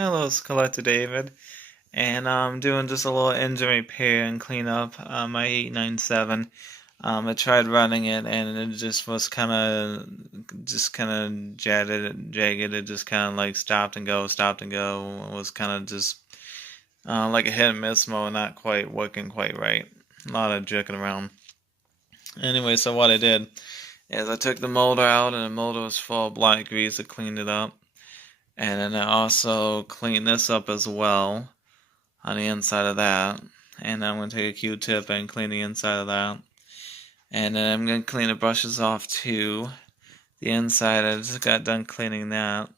Hello, it's Collector David, and I'm doing just a little engine repair and cleanup on my 897. I tried running it, and it just was kind of jagged. It just kind of like stopped and go, stopped and go. It was kind of just like a hit and miss mode, not quite working quite right. A lot of jerking around. Anyway, so what I did is I took the motor out, and the motor was full of black grease. I cleaned it up. And then I also clean this up as well on the inside of that. And I'm going to take a Q-tip and clean the inside of that. And then I'm going to clean the brushes off too. The inside, I just got done cleaning that.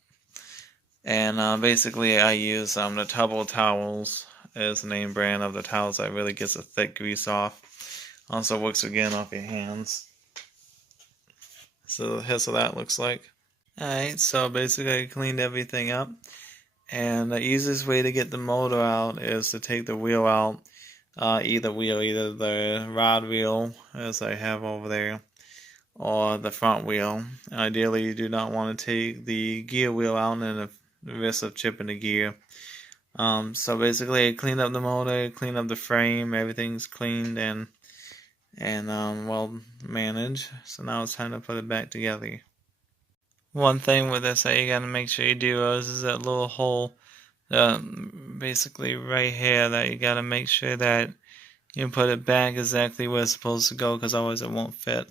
And basically I use the Tubble towels as the name brand of the towels that really gets the thick grease off. Also works again off your hands. So here's what that looks like. Alright, so basically I cleaned everything up, and the easiest way to get the motor out is to take the wheel out, either the rod wheel, as I have over there, or the front wheel. Ideally you do not want to take the gear wheel out and the risk of chipping the gear. So basically I cleaned up the motor, cleaned up the frame, everything's cleaned and well managed, so now it's time to put it back together. One thing with this that you gotta make sure you do is that little hole, basically right here, that you gotta make sure that you put it back exactly where it's supposed to go, because otherwise it won't fit.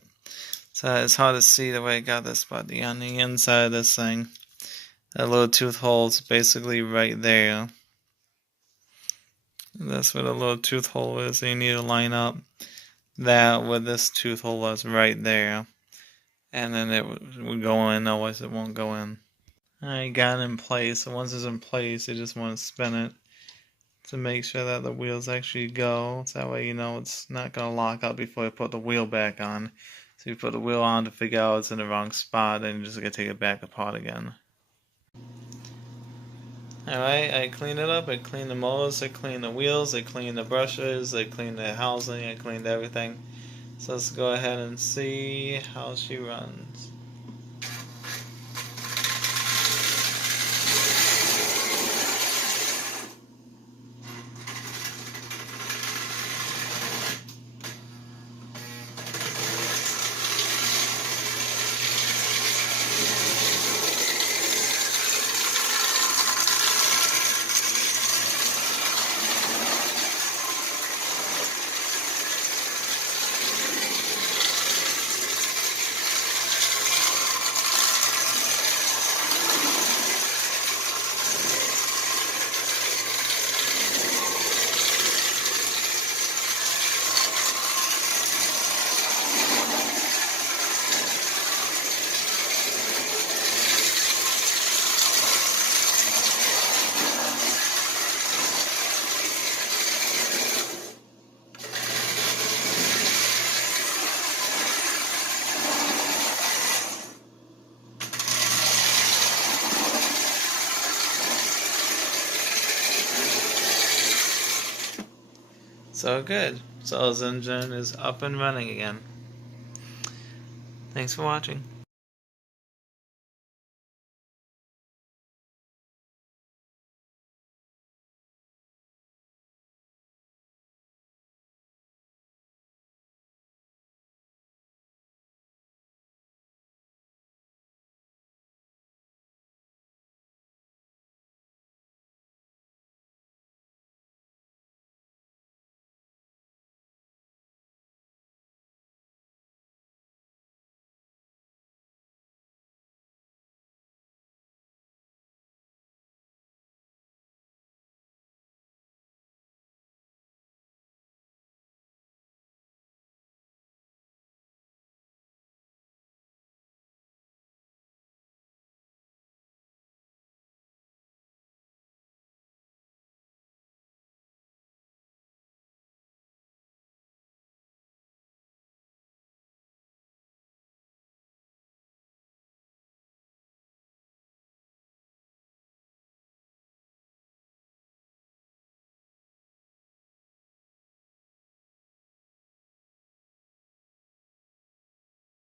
So it's hard to see the way I got this, but on the inside of this thing, that little tooth hole is basically right there. And that's where the little tooth hole is, so you need to line up that with this tooth hole that's right there. And then it would go in, otherwise it won't go in. I got it in place, and once it's in place, you just want to spin it to make sure that the wheels actually go. So that way you know it's not going to lock up before you put the wheel back on. So you put the wheel on to figure out it's in the wrong spot, and you're just going to take it back apart again. Alright, I cleaned it up. I cleaned the motors, I cleaned the wheels, I cleaned the brushes, I cleaned the housing, I cleaned everything. So let's go ahead and see how she runs. So good. So his engine is up and running again. Thanks for watching.